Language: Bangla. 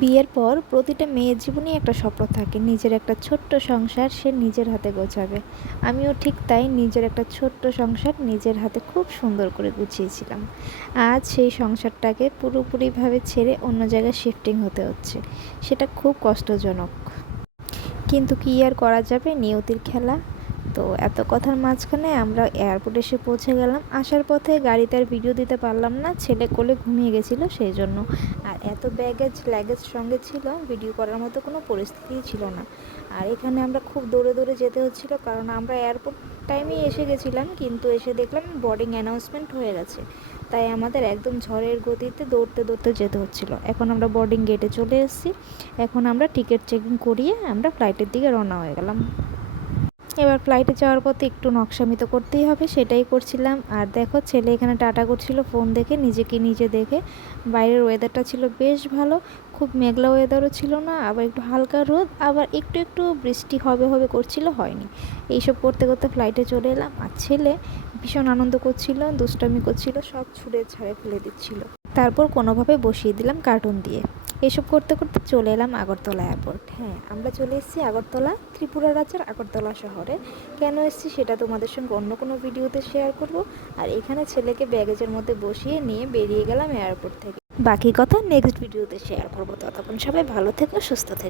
বিয়ের পর প্রতিটা মেয়ের জীবনেই একটা স্বপ্ন থাকে, নিজের একটা ছোট্ট সংসার সে নিজের হাতে গোছাবে। আমিও ঠিক তাই, নিজের একটা ছোট্ট সংসার নিজের হাতে খুব সুন্দর করে গুছিয়েছিলাম। আজ সেই সংসারটাকে পুরোপুরিভাবে ছেড়ে অন্য জায়গায় শিফটিং হতে হচ্ছে। সেটা খুব কষ্টজনক, কিন্তু কী আর করা যাবে, নিয়তির খেলা। তো এত কথার মাঝখানে আমরা এয়ারপোর্টে এসে পৌঁছে গেলাম। আসার পথে গাড়িতে আর ভিডিও দিতে পারলাম না, ছেলে কোলে ঘুমিয়ে গেছিলো সেই জন্য। আর এত ল্যাগেজ সঙ্গে ছিল, ভিডিও করার মতো কোনো পরিস্থিতিই ছিল না। আর এখানে আমরা খুব দৌড়ে দৌড়ে যেতে হচ্ছিল, কারণ আমরা এয়ারপোর্ট টাইমেই এসে গেছিলাম, কিন্তু এসে দেখলাম বোর্ডিং অ্যানাউন্সমেন্ট হয়ে গেছে। তাই আমাদের একদম ঝড়ের গতিতে দৌড়তে দৌড়তে যেতে হচ্ছিল। এখন আমরা বোর্ডিং গেটে চলে এসেছি। এখন আমরা টিকিট চেকিং করিয়ে আমরা ফ্লাইটের দিকে রওনা হয়ে গেলাম। এবার ফ্লাইটে যাওয়ার পথে একটু নকশামি তো করতেই হবে, সেটাই করছিলাম। আর দেখো, ছেলে এখানে টাটা করছিল ফোন দেখে, নিজেকে নিজে দেখে। বাইরের ওয়েদারটা ছিল বেশ ভালো, খুব মেঘলা ওয়েদারও ছিল না, আবার একটু হালকা রোদ, আবার একটু একটু বৃষ্টি হবে হবে করছিল, হয়নি। এইসব করতে করতে ফ্লাইটে চলে এলাম। আর ছেলে ভীষণ আনন্দ করছিল, দুষ্টামি করছিল, সব ছুঁড়ে ছাড়ে ফেলে দিচ্ছিল। তারপর কোনোভাবে বসিয়ে দিলাম কার্টুন দিয়ে। এসব করতে করতে চলে এলাম আগরতলা এয়ারপোর্ট। হ্যাঁ, আমরা চলে এসেছি আগরতলা, ত্রিপুরা রাজ্যের আগরতলা শহরে। কেন এসেছি সেটা তোমাদের সঙ্গে অন্য কোনো ভিডিওতে শেয়ার করব। আর এখানে ছেলেকে ব্যাগেজের মধ্যে বসিয়ে নিয়ে বেরিয়ে গেলাম এয়ারপোর্ট থেকে। বাকি কথা নেক্সট ভিডিওতে শেয়ার করব। ততক্ষণ সবাই ভালো থেকো, সুস্থ থেকো।